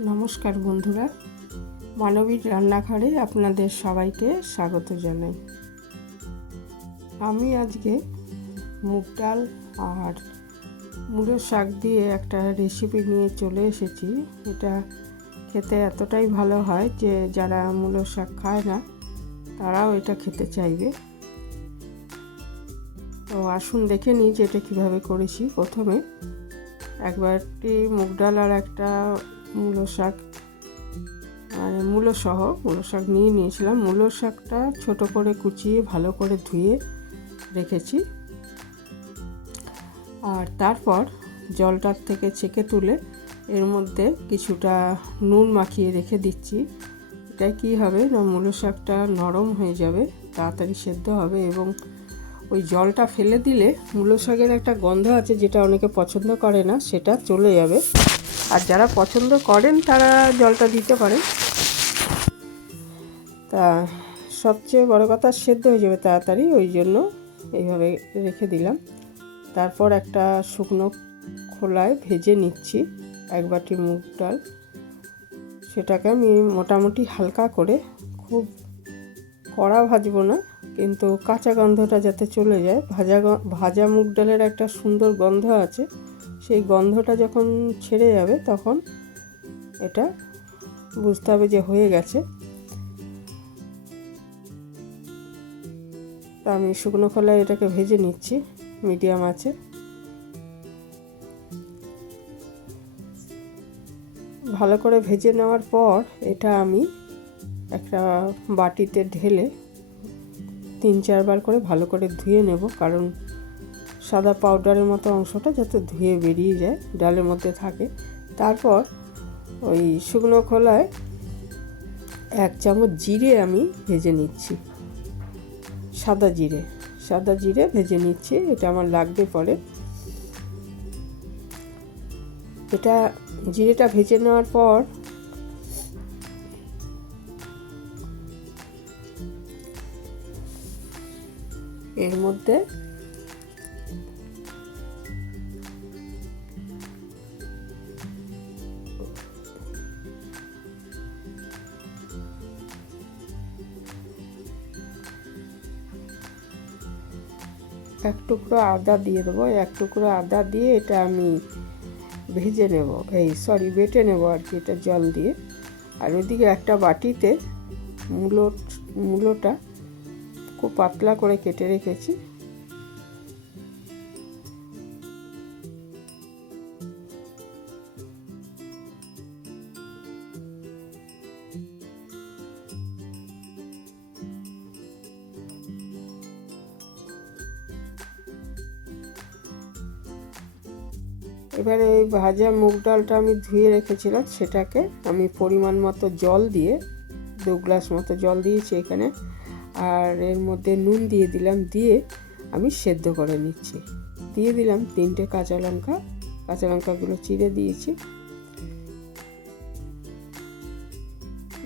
নমস্কার বন্ধুরা। মানবীর রান্নাঘরে আপনাদের সবাইকে স্বাগত জানাই। আমি আজকে মুগ ডাল আর মুলোর শাক দিয়ে একটা রেসিপি নিয়ে চলে এসেছি। এটা খেতে এতটাই ভালো হয় যে, যারা মুলোর শাক খায় না, তারাও এটা খেতে চাইবে। তো আসুন দেখে নিই যে এটা কীভাবে করেছি। প্রথমে একবারটি মুগ ডাল আর একটা মূলো শাক। মানে মূলো সহ, মূলো শাক নিয়ে নিয়েছিলাম। মূলো শাকটা ছোট করে কুচিয়ে, ভালো করে ধুয়ে রেখেছি। আর তারপর জলটার থেকে ছেঁকে তুলে এর মধ্যে কিছুটা নুন মাখিয়ে রেখে দিচ্ছি। এটা কী হবে না, মূলো শাকটা নরম হয়ে যাবে, তাড়াতাড়ি সেদ্ধ হবে এবং ওই জলটা ফেলে দিলে মূলো শাকের একটা গন্ধ আছে যেটা অনেকে পছন্দ করে না, সেটা চলে যাবে। আর যারা পছন্দ করেন, তারা জলটা দিতে পারেন। তা সবচেয়ে বড় কথা, সেদ্ধ হয়ে যাবে তাড়াতাড়ি, ওই জন্য এইভাবে রেখে দিলাম। তারপর একটা শুকনো খোলায় ভেজে নিচ্ছি, এক বাটি মুগ ডাল। সেটাকে আমি মোটামুটি হালকা করে, খুব কড়া ভাজবো না, কিন্তু কাঁচা গন্ধটা যাতে চলে যায়। ভাজা ভাজা মুগ ডালের একটা সুন্দর গন্ধ আছে সেই গন্ধটা যখন ছেড়ে যাবে তখন এটা বুঝতে হবে যে হয়ে গেছে। তা আমি শুকনো খোলায় এটাকে ভেজে নিচ্ছি, মিডিয়াম আছে। ভালো করে ভেজে নেওয়ার পর এটা আমি একটা বাটিতে ঢেলে তিন চারবার করে ভালো করে ধুয়ে নেব, কারণ সাদা পাউডারের মতো অংশটা যাতে ধুয়ে বেরিয়ে যায়, ডালের মধ্যে থাকে। তারপর ওই শুকনো খোলায় এক চামচ জিরে আমি ভেজে নিচ্ছি। সাদা জিরে সাদা জিরে ভেজে নিচ্ছি, এটা আমার লাগবে পরে। এটা জিরেটা ভেজে নেওয়ার পর এর মধ্যে এক টুকরো আদা দিয়ে দেবো, এক টুকরো আদা দিয়ে এটা আমি ভেজে নেব, এই সরি বেটে নেব আর কি, এটা জল দিয়ে। আর ওইদিকে একটা বাটিতে মূলো, মূলোটা খুব পাতলা করে কেটে রেখেছি। এবারে ওই ভাজা মুগ ডালটা আমি ধুয়ে রেখেছিলাম, সেটাকে আমি পরিমাণ মতো জল দিয়ে, দু গ্লাস মতো জল দিয়েছি এখানে, আর এর মধ্যে নুন দিয়ে দিলাম, দিয়ে আমি সেদ্ধ করে নিচ্ছি। দিয়ে দিলাম তিনটে কাঁচা লঙ্কা, কাঁচা লঙ্কাগুলো চিড়ে দিয়েছি।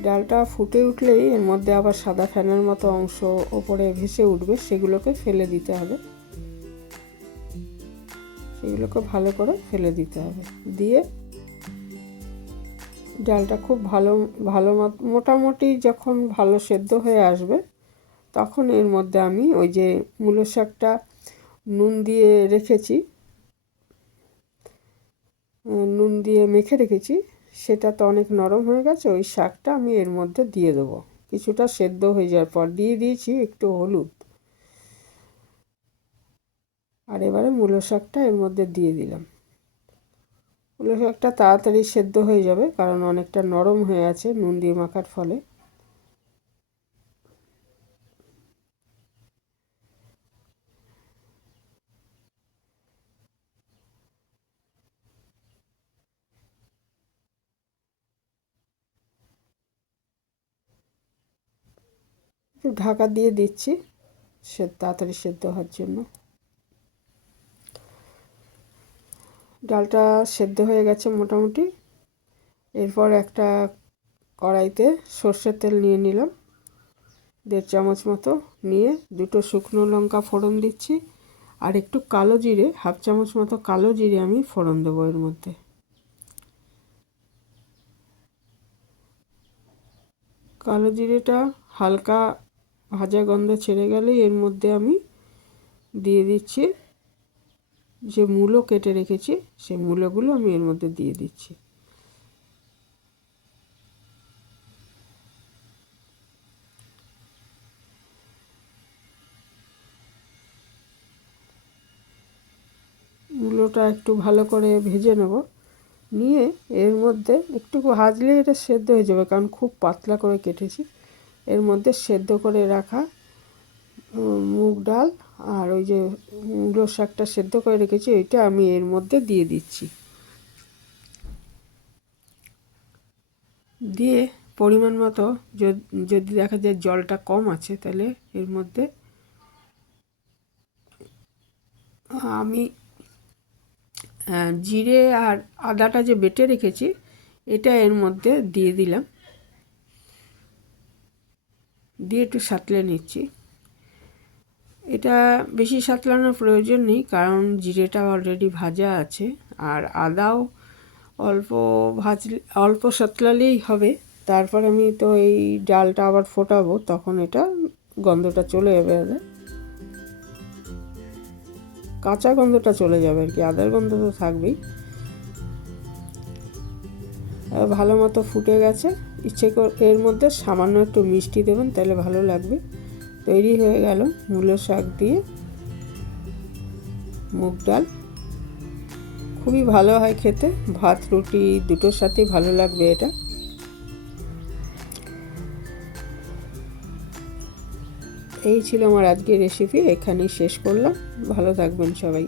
ডালটা ফুটে উঠলেই এর মধ্যে আবার সাদা ফ্যানের মতো অংশ ওপরে ভেসে উঠবে, সেগুলোকে ফেলে দিতে হবে। সেগুলোকে ভালো করে ফেলে দিতে হবে। দিয়ে ডালটা খুব ভালো ভালো মোটামুটি যখন ভালো সেদ্ধ হয়ে আসবে, তখন এর মধ্যে আমি ওই যে মূলো শাকটা নুন দিয়ে রেখেছি, নুন দিয়ে মেখে রেখেছি, সেটা তো অনেক নরম হয়ে গেছে, ওই শাকটা আমি এর মধ্যে দিয়ে দেবো। কিছুটা সেদ্ধ হয়ে যাওয়ার পর দিয়ে দিয়েছি একটু হলুদ। আর এবারে মূলো শাকটা এর মধ্যে দিয়ে দিলাম। মূলো শাকটা তাড়াতাড়ি সেদ্ধ হয়ে যাবে কারণ অনেকটা নরম হয়ে আছে নুন দিয়ে মাখার ফলে। একটু ঢাকা দিয়ে দিচ্ছি সে তাড়াতাড়ি সেদ্ধ হওয়ার জন্য। ডালটা সেদ্ধ হয়ে গেছে মোটামুটি। এরপর একটা কড়াইতে সর্ষের তেল নিয়ে নিলাম। দেড় চামচ মতো নিয়ে দুটো শুকনো লঙ্কা ফোড়ন দিচ্ছি। আর একটু কালো জিরে, হাফ চামচ মতো কালো জিরে আমি ফোড়ন দেবো এর মধ্যে। কালো জিরেটা হালকা ভাজা গন্ধ ছেড়ে গেলেই এর মধ্যে আমি দিয়ে দিচ্ছি যে মূলো কেটে রেখেছি, সেই মূলোগুলো আমি এর মধ্যে দিয়ে দিচ্ছি। মূলোটা একটু ভালো করে ভেজে নেব। নিয়ে এর মধ্যে একটু ভাজলে এটা সেদ্ধ হয়ে যাবে, কারণ খুব পাতলা করে কেটেছি। এর মধ্যে সেদ্ধ করে রাখা মুগ ডাল আর ওই যে মূলো শাকটা সেদ্ধ করে রেখেছি, ওইটা আমি এর মধ্যে দিয়ে দিচ্ছি। দিয়ে পরিমাণ মতো যদি দেখা যায় জলটা কম আছে, তাহলে এর মধ্যে আমি জিরে আর আদাটা যে বেটে রেখেছি, এটা এর মধ্যে দিয়ে দিলাম। দিয়ে একটু সাঁতলে নিচ্ছি। এটা বেশি সাঁতলানোর প্রয়োজন নেই, কারণ জিরেটা অলরেডি ভাজা আছে, আর আদাও অল্প ভাজলে, অল্প সাঁতলালেই হবে। তারপর আমি তো এই ডালটা আবার ফোটাবো, তখন এটা গন্ধটা চলে যাবে কাঁচা গন্ধটা চলে যাবে আর কি, আদার গন্ধ তো থাকবেই। ভালো মতো ফুটে গেছে, ইচ্ছে এর মধ্যে সামান্য একটু মিষ্টি দেবেন, তাহলে ভালো লাগবে। তৈরি হয়ে গেল মূলো শাক দিয়ে। মুগ ডাল। খুবই ভালো হয় খেতে। ভাত, রুটি দুটোর সাথেই ভালো লাগবে এটা। এই ছিল আমার আজকের রেসিপি এখানেই শেষ করলাম। ভালো থাকবেন সবাই।